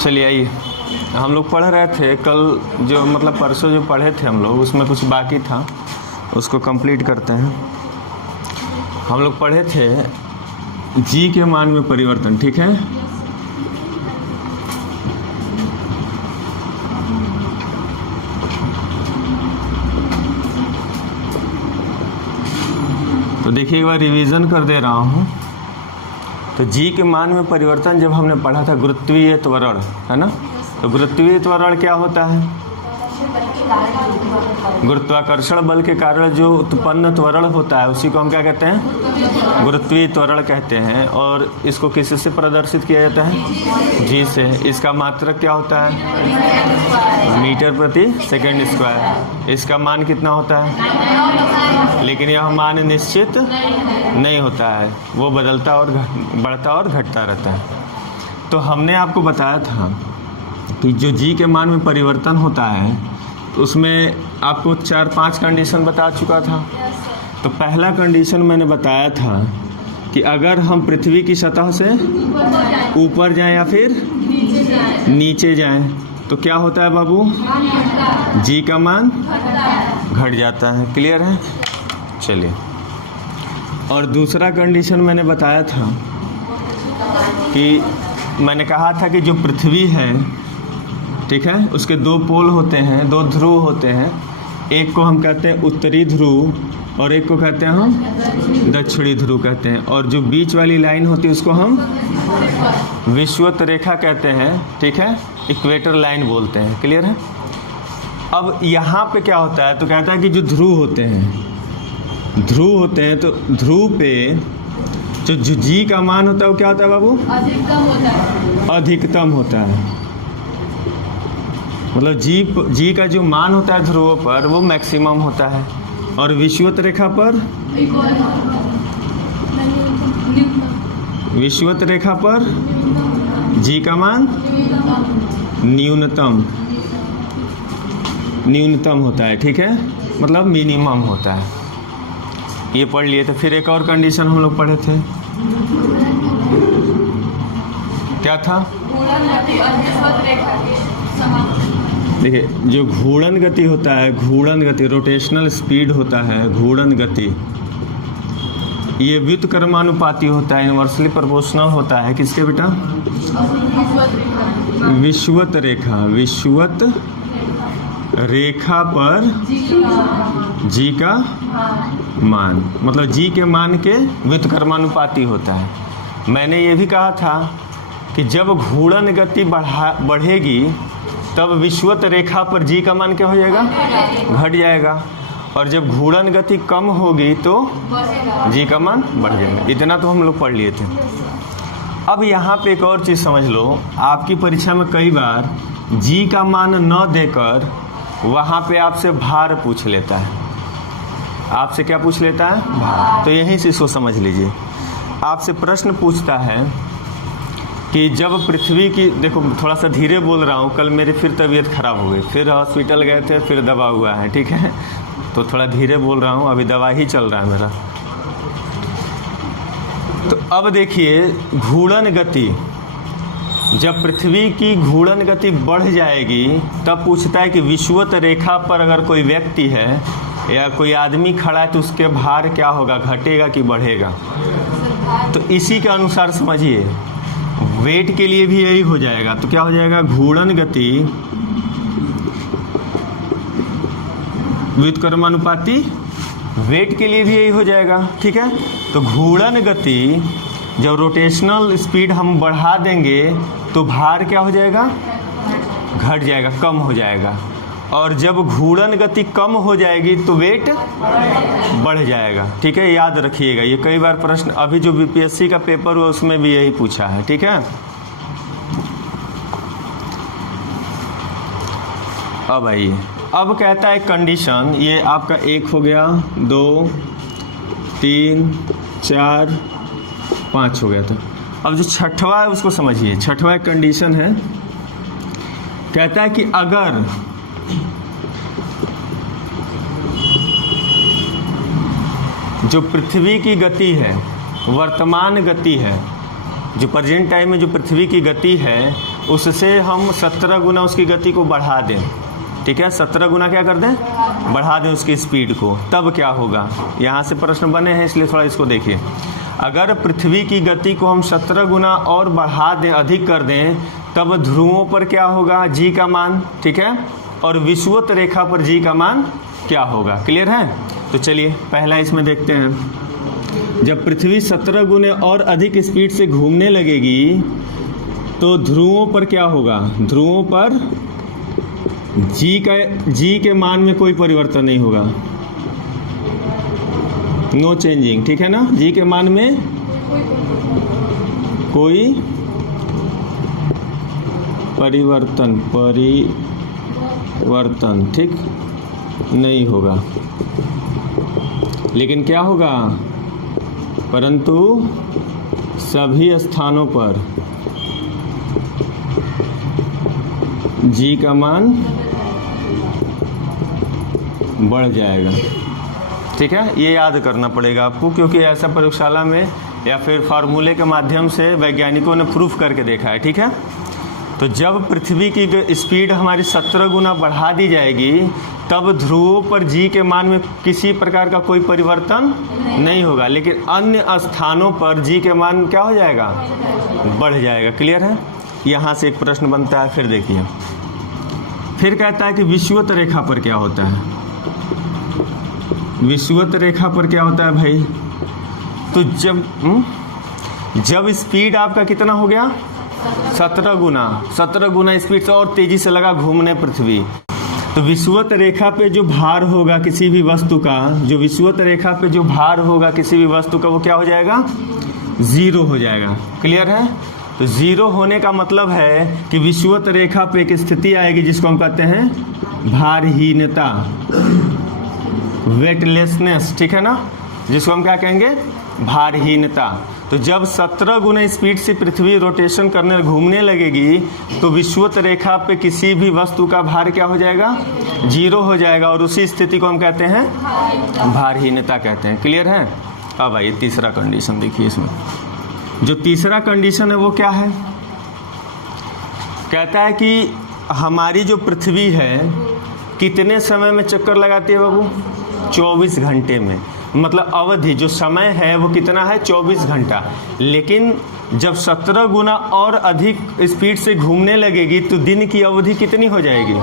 चलिए आइए, हम लोग पढ़ रहे थे कल, जो मतलब परसों जो पढ़े थे हम लोग, उसमें कुछ बाकी था, उसको कंप्लीट करते हैं। हम लोग पढ़े थे जी के मान में परिवर्तन, ठीक है। तो देखिए एक बार रिवीजन कर दे रहा हूँ। तो जी के मान में परिवर्तन जब हमने पढ़ा था गुरुत्वीय त्वरण, है ना। तो गुरुत्वीय त्वरण क्या होता है? गुरुत्वाकर्षण बल के कारण जो उत्पन्न त्वरण होता है उसी को हम क्या कहते हैं? गुरुत्वीय त्वरण कहते हैं। और इसको किससे प्रदर्शित किया जाता है? जी से। इसका मात्रक क्या होता है? मीटर प्रति सेकंड स्क्वायर। इसका मान कितना होता है? लेकिन यह मान निश्चित नहीं होता है, वो बदलता और बढ़ता और घटता रहता है। तो हमने आपको बताया था कि जो जी के मान में परिवर्तन होता है उसमें आपको 4-5 कंडीशन बता चुका था। तो पहला कंडीशन मैंने बताया था कि अगर हम पृथ्वी की सतह से ऊपर जाएं या फिर नीचे जाएं तो क्या होता है बाबू? जी का मान घट जाता है। क्लियर है? चलिए, और दूसरा कंडीशन मैंने बताया था कि मैंने कहा था कि जो पृथ्वी है, ठीक है, उसके 2 पोल होते हैं, 2 ध्रुव होते हैं। एक को हम कहते हैं उत्तरी ध्रुव और एक को कहते हैं हम दक्षिणी ध्रुव कहते हैं। और जो बीच वाली लाइन होती है उसको हम विषुवत रेखा कहते हैं, ठीक है, इक्वेटर लाइन बोलते हैं। क्लियर है? अब यहाँ पे क्या होता है? तो कहता है कि जो ध्रुव होते हैं तो ध्रुव पे जो जी का मान होता है वो क्या होता है बाबू? अधिकतम होता है। अधिकतम होता है। मतलब जी का जो मान होता है ध्रुवों पर वो मैक्सिमम होता है, और विषुवत रेखा पर जी का मान न्यूनतम होता है, ठीक है, मतलब मिनिमम होता है। ये पढ़ लिए। तो फिर एक और कंडीशन हम लोग पढ़े थे, क्या था? देखिए, जो घूर्णन गति होता है, घूर्णन गति, रोटेशनल स्पीड होता है, घूर्णन गति, ये व्युत्क्रमानुपाती होता है, इनवर्सली प्रोपोर्शनल होता है। किसके बेटा? विषुवत रेखा पर जी का मान, मतलब जी के मान के व्युत्क्रमानुपाती होता है। मैंने ये भी कहा था कि जब घूर्णन गति बढ़ेगी तब विषुवत रेखा पर जी का मान क्या हो जाएगा? घट जाएगा। और जब घूर्णन गति कम होगी तो जी का मान बढ़ जाएगा। इतना तो हम लोग पढ़ लिए थे। अब यहाँ पे एक और चीज़ समझ लो, आपकी परीक्षा में कई बार जी का मान न देकर वहाँ पे आपसे भार पूछ लेता है। आपसे क्या पूछ लेता है? भार। तो यहीं से इसको समझ लीजिए। आपसे प्रश्न पूछता है कि जब पृथ्वी की, देखो थोड़ा सा धीरे बोल रहा हूँ, कल मेरी फिर तबीयत खराब हो गई, फिर हॉस्पिटल गए थे, फिर दवा हुआ है, ठीक है, तो थोड़ा धीरे बोल रहा हूँ, अभी दवा ही चल रहा है मेरा। तो अब देखिए, घूर्णन गति, जब पृथ्वी की घूर्णन गति बढ़ जाएगी तब पूछता है कि विषुवत रेखा पर अगर कोई व्यक्ति है या कोई आदमी खड़ा है तो उसके भार क्या होगा? घटेगा कि बढ़ेगा? तो इसी के अनुसार समझिए, वेट के लिए भी यही हो जाएगा। तो क्या हो जाएगा? घूर्णन गति व्युत्क्रमानुपाती, वेट के लिए भी यही हो जाएगा, ठीक है। तो घूर्णन गति जब रोटेशनल स्पीड हम बढ़ा देंगे तो भार क्या हो जाएगा? घट जाएगा, कम हो जाएगा। और जब घूर्णन गति कम हो जाएगी तो वेट बढ़ जाएगा, ठीक है। याद रखिएगा, ये कई बार प्रश्न, अभी जो बीपीएससी का पेपर हुआ उसमें भी यही पूछा है, ठीक है। अब आइए, अब कहता है कंडीशन, ये आपका 1 हो गया, 2, 3, 4, 5 हो गया। था अब जो छठवां है उसको समझिए। छठवां एक कंडीशन है, कहता है कि अगर जो पृथ्वी की गति है, वर्तमान गति है, जो प्रेजेंट टाइम में जो पृथ्वी की गति है उससे हम 17 गुना उसकी गति को बढ़ा दें, ठीक है, 17 गुना क्या कर दें, बढ़ा दें उसकी स्पीड को, तब क्या होगा। यहाँ से प्रश्न बने हैं, इसलिए थोड़ा इसको देखिए। अगर पृथ्वी की गति को हम 17 गुना और बढ़ा दें, अधिक कर दें, तब ध्रुवों पर क्या होगा, जी का मान, ठीक है, और विषुवत रेखा पर जी का मान क्या होगा। क्लियर है। तो चलिए पहला इसमें देखते हैं। जब पृथ्वी 17 गुने और अधिक स्पीड से घूमने लगेगी तो ध्रुवों पर क्या होगा, ध्रुवों पर जी के मान में कोई परिवर्तन नहीं होगा, नो चेंजिंग, ठीक है ना। जी के मान में कोई परिवर्तन ठीक नहीं होगा। लेकिन क्या होगा, परंतु सभी स्थानों पर जी का मान बढ़ जाएगा, ठीक है। ये याद करना पड़ेगा आपको, क्योंकि ऐसा प्रयोगशाला में या फिर फार्मूले के माध्यम से वैज्ञानिकों ने प्रूफ करके देखा है, ठीक है। तो जब पृथ्वी की स्पीड हमारी 17 गुना बढ़ा दी जाएगी, तब ध्रुवों पर जी के मान में किसी प्रकार का कोई परिवर्तन नहीं होगा, लेकिन अन्य स्थानों पर जी के मान क्या हो जाएगा, बढ़ जाएगा। क्लियर है। यहाँ से एक प्रश्न बनता है, फिर देखिए। फिर कहता है कि विषुवत रेखा पर क्या होता है। विषुवत रेखा पर क्या होता है भाई, तो जब स्पीड आपका कितना हो गया, 17 गुना स्पीड से और तेजी से लगा घूमने पृथ्वी, तो विषुवत रेखा पे जो भार होगा किसी भी वस्तु का, जो विषुवत रेखा पे जो भार होगा किसी भी वस्तु का, वो क्या हो जाएगा, 0 हो जाएगा। क्लियर है। तो 0 होने का मतलब है कि विषुवत रेखा पे एक स्थिति आएगी जिसको हम कहते हैं भारहीनता, वेटलेसनेस, ठीक है ना, जिसको हम क्या कहेंगे, भारहीनता। तो जब 17 गुना स्पीड से पृथ्वी रोटेशन करने घूमने लगेगी, तो विषुवत रेखा पे किसी भी वस्तु का भार क्या हो जाएगा, 0 हो जाएगा, और उसी स्थिति को हम कहते हैं भारहीनता कहते हैं। क्लियर है। अब आइए तीसरा कंडीशन देखिए। इसमें जो तीसरा कंडीशन है वो क्या है, कहता है कि हमारी जो पृथ्वी है कितने समय में चक्कर लगाती है बाबू, 24 घंटे में। मतलब अवधि जो समय है वो कितना है, 24 घंटा। लेकिन जब 17 गुना और अधिक स्पीड से घूमने लगेगी तो दिन की अवधि कितनी हो जाएगी,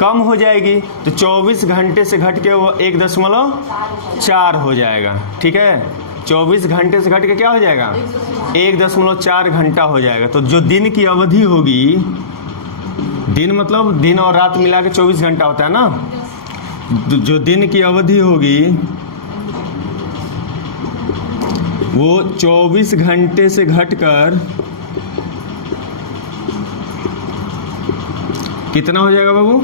कम हो जाएगी। तो 24 घंटे से घट के वो 1.4 हो जाएगा, ठीक है। 24 घंटे से घट के क्या हो जाएगा, 1.4 घंटा हो जाएगा। तो जो दिन की अवधि होगी, दिन मतलब दिन और रात मिला के 24 घंटा होता है ना, जो दिन की अवधि होगी वो 24 घंटे से घटकर कितना हो जाएगा बाबू,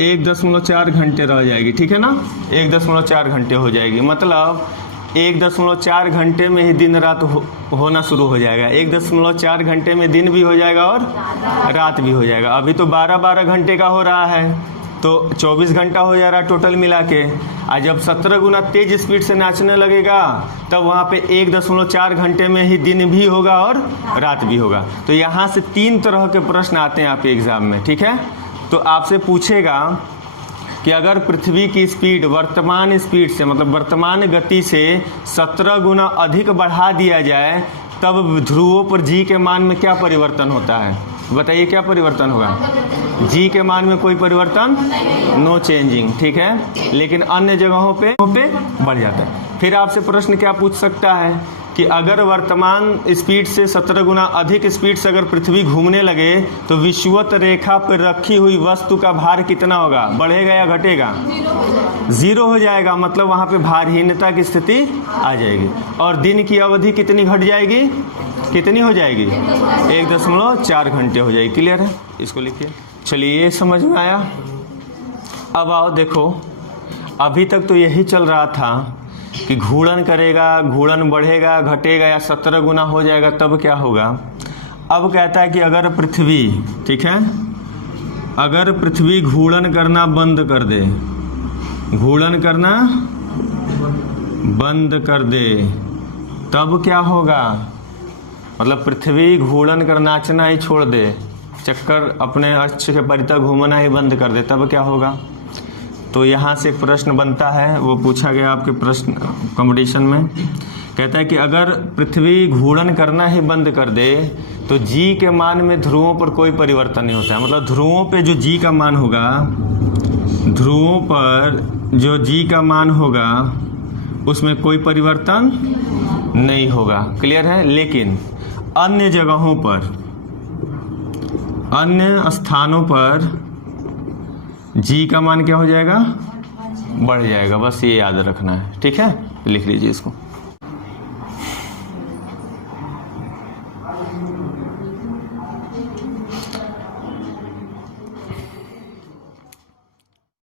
1.4 घंटे रह जाएगी, ठीक है ना। 1.4 घंटे हो जाएगी, मतलब 1.4 घंटे में ही दिन रात होना शुरू हो जाएगा। 1.4 घंटे में दिन भी हो जाएगा और रात भी हो जाएगा। अभी तो 12-12 घंटे का हो रहा है, तो 24 घंटा हो जा रहा है टोटल मिला के। आज जब 17 गुना तेज स्पीड से नाचने लगेगा, तब वहाँ पे 1.4 घंटे में ही दिन भी होगा और रात भी होगा। तो यहाँ से 3 तरह के प्रश्न आते हैं आपके एग्जाम में, ठीक है। तो आपसे पूछेगा कि अगर पृथ्वी की स्पीड वर्तमान स्पीड से, मतलब वर्तमान गति से 17 गुना अधिक बढ़ा दिया जाए, तब ध्रुवों पर जी के मान में क्या परिवर्तन होता है, बताइए क्या परिवर्तन होगा। जी के मान में कोई परिवर्तन, नो चेंजिंग, ठीक है। लेकिन अन्य जगहों पे बढ़ जाता है। फिर आपसे प्रश्न क्या पूछ सकता है कि अगर वर्तमान स्पीड से 17 गुना अधिक स्पीड से अगर पृथ्वी घूमने लगे, तो विषुवत रेखा पर रखी हुई वस्तु का भार कितना होगा, बढ़ेगा या घटेगा, 0 हो जाएगा। मतलब वहाँ पे भारहीनता की स्थिति आ जाएगी। और दिन की अवधि कितनी घट जाएगी, कितनी हो जाएगी, 1.4 घंटे हो जाएगी। क्लियर है। इसको लिखिए। चलिए ये समझ में आया। अब आओ देखो, अभी तक तो यही चल रहा था कि घूर्णन करेगा, घूर्णन बढ़ेगा, घटेगा, या 17 गुना हो जाएगा तब क्या होगा। अब कहता है कि अगर पृथ्वी, ठीक है, अगर पृथ्वी घूर्णन करना बंद कर दे, घूर्णन करना बंद कर दे, तब क्या होगा। मतलब पृथ्वी घूर्णन कर नाचना ही छोड़ दे, चक्कर अपने अक्ष के परितः घूमना ही बंद कर दे, तब क्या होगा? तो यहाँ से एक प्रश्न बनता है, वो पूछा गया आपके प्रश्न कंपटीशन में। कहता है कि अगर पृथ्वी घूर्णन करना ही बंद कर दे तो जी के मान में ध्रुवों पर कोई परिवर्तन नहीं होता है। मतलब ध्रुवों पे जो जी का मान होगा, ध्रुवों पर जो जी का मान होगा उसमें कोई परिवर्तन नहीं होगा। क्लियर है? लेकिन अन्य जगहों पर, अन्य स्थानों पर जी का मान क्या हो जाएगा? बढ़ जाएगा। बस ये याद रखना है। ठीक है, लिख लीजिए इसको।